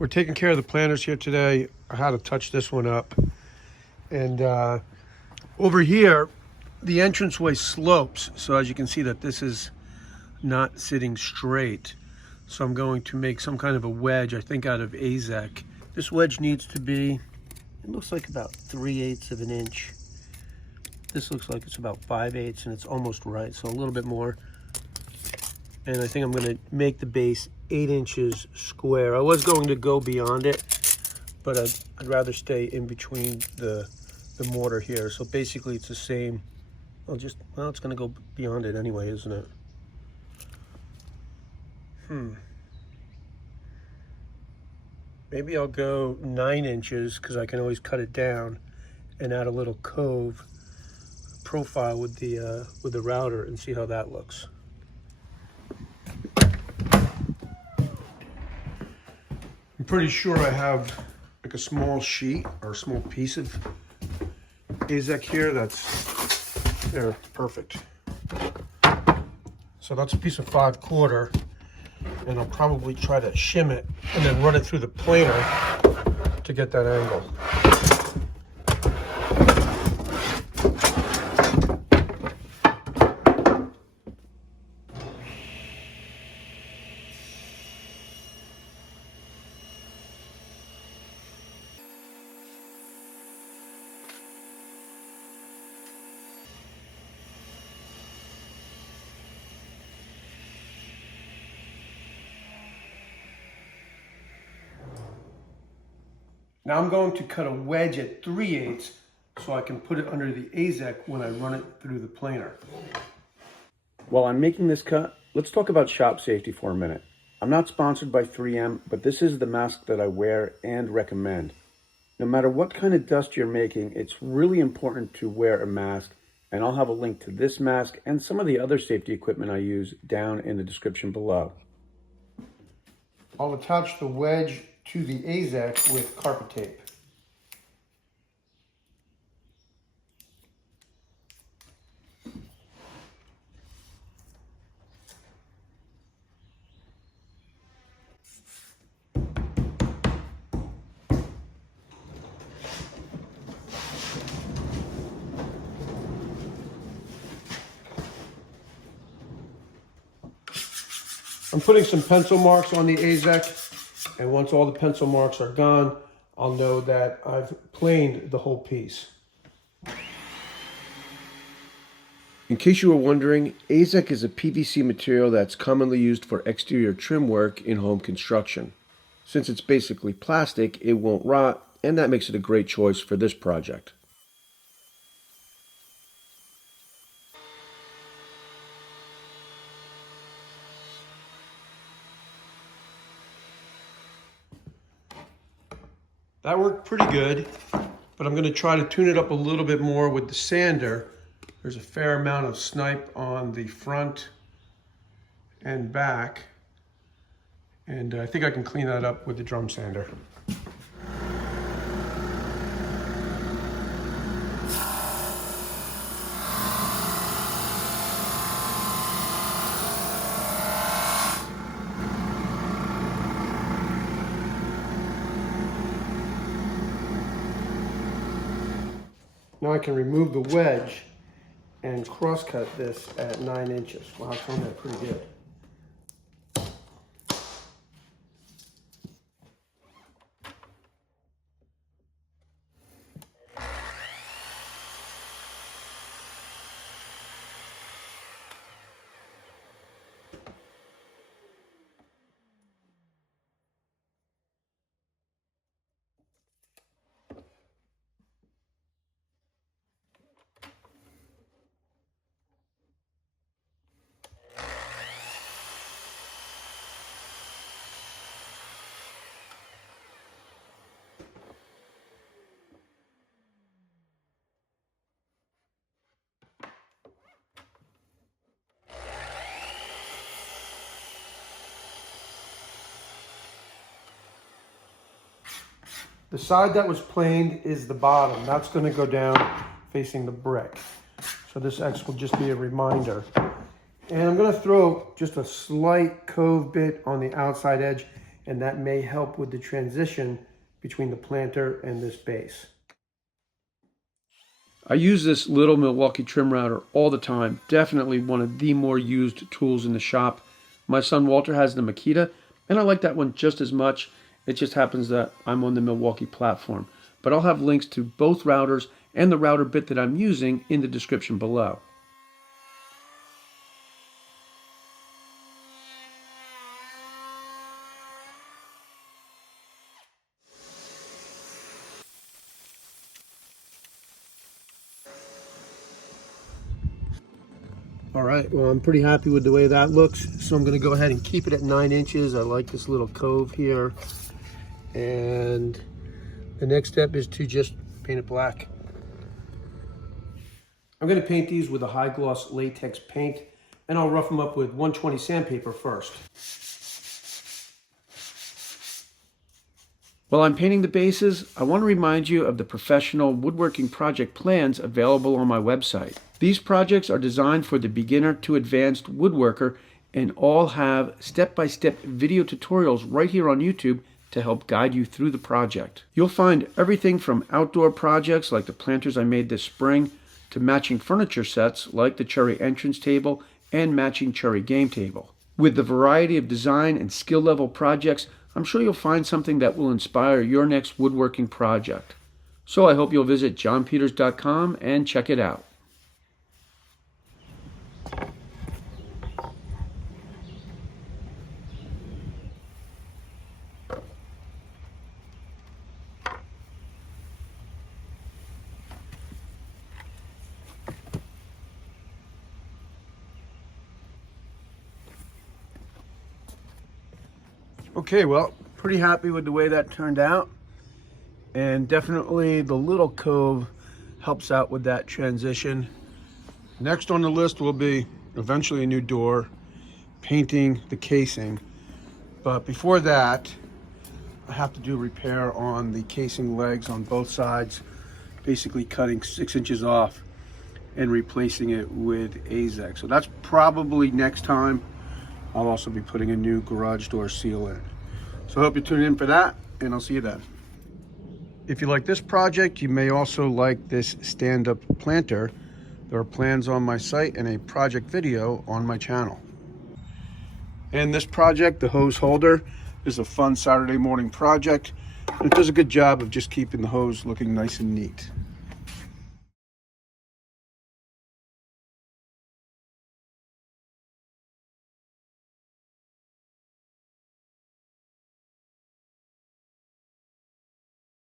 We're taking care of the planters here today. I had to touch this one up. And over here, the entranceway slopes. So as you can see that this is not sitting straight. So I'm going to make some kind of a wedge, I think out of AZEK. This wedge needs to be, it looks like about 3/8 of an inch. This looks like it's about 5/8 and it's almost right, so a little bit more. And I think I'm gonna make the base 8 inches square. I was going to go beyond it, but I'd rather stay in between the mortar here. So basically it's the same. Well, it's gonna go beyond it anyway, isn't it? Maybe I'll go 9 inches because I can always cut it down and add a little cove profile with the router and see how that looks. I'm pretty sure I have like a small sheet or a small piece of AZEK here that's there, perfect. So that's a piece of 5/4. And I'll probably try to shim it and then run it through the planer to get that angle. Now I'm going to cut a wedge at 3/8 so I can put it under the AZEK when I run it through the planer. While I'm making this cut, let's talk about shop safety for a minute. I'm not sponsored by 3M, but this is the mask that I wear and recommend. No matter what kind of dust you're making, it's really important to wear a mask, and I'll have a link to this mask and some of the other safety equipment I use down in the description below. I'll attach the wedge to the AZEK with carpet tape. I'm putting some pencil marks on the AZEK. And once all the pencil marks are gone, I'll know that I've planed the whole piece. In case you were wondering, AZEK is a PVC material that's commonly used for exterior trim work in home construction. Since it's basically plastic, it won't rot, and that makes it a great choice for this project. That worked pretty good, but I'm going to try to tune it up a little bit more with the sander. There's a fair amount of snipe on the front and back, and I think I can clean that up with the drum sander. Now I can remove the wedge and cross cut this at 9 inches. Wow, I've done that pretty good. The side that was planed is the bottom. That's going to go down facing the brick. So this X will just be a reminder. And I'm going to throw just a slight cove bit on the outside edge and that may help with the transition between the planter and this base. I use this little Milwaukee trim router all the time. Definitely one of the more used tools in the shop. My son Walter has the Makita, and I like that one just as much. It just happens that I'm on the Milwaukee platform. But I'll have links to both routers and the router bit that I'm using in the description below. All right, well, I'm pretty happy with the way that looks, so I'm going to go ahead and keep it at 9 inches. I like this little cove here. And the next step is to just paint it black. I'm going to paint these with a high gloss latex paint, and I'll rough them up with 120 sandpaper first. While I'm painting the bases, I want to remind you of the professional woodworking project plans available on my website. These projects are designed for the beginner to advanced woodworker and all have step-by-step video tutorials right here on YouTube to help guide you through the project. You'll find everything from outdoor projects like the planters I made this spring to matching furniture sets like the cherry entrance table and matching cherry game table. With the variety of design and skill level projects, I'm sure you'll find something that will inspire your next woodworking project. So I hope you'll visit johnpeters.com and check it out. Okay, well, pretty happy with the way that turned out, and definitely the little cove helps out with that transition. Next on the list will be eventually a new door, painting the casing, but before that I have to do repair on the casing legs on both sides, basically cutting 6 inches off and replacing it with AZEK. So that's probably next time. I'll also be putting a new garage door seal in. So I hope you tune in for that, and I'll see you then. If you like this project, you may also like this stand-up planter. There are plans on my site and a project video on my channel. And this project, the hose holder, is a fun Saturday morning project. It does a good job of just keeping the hose looking nice and neat.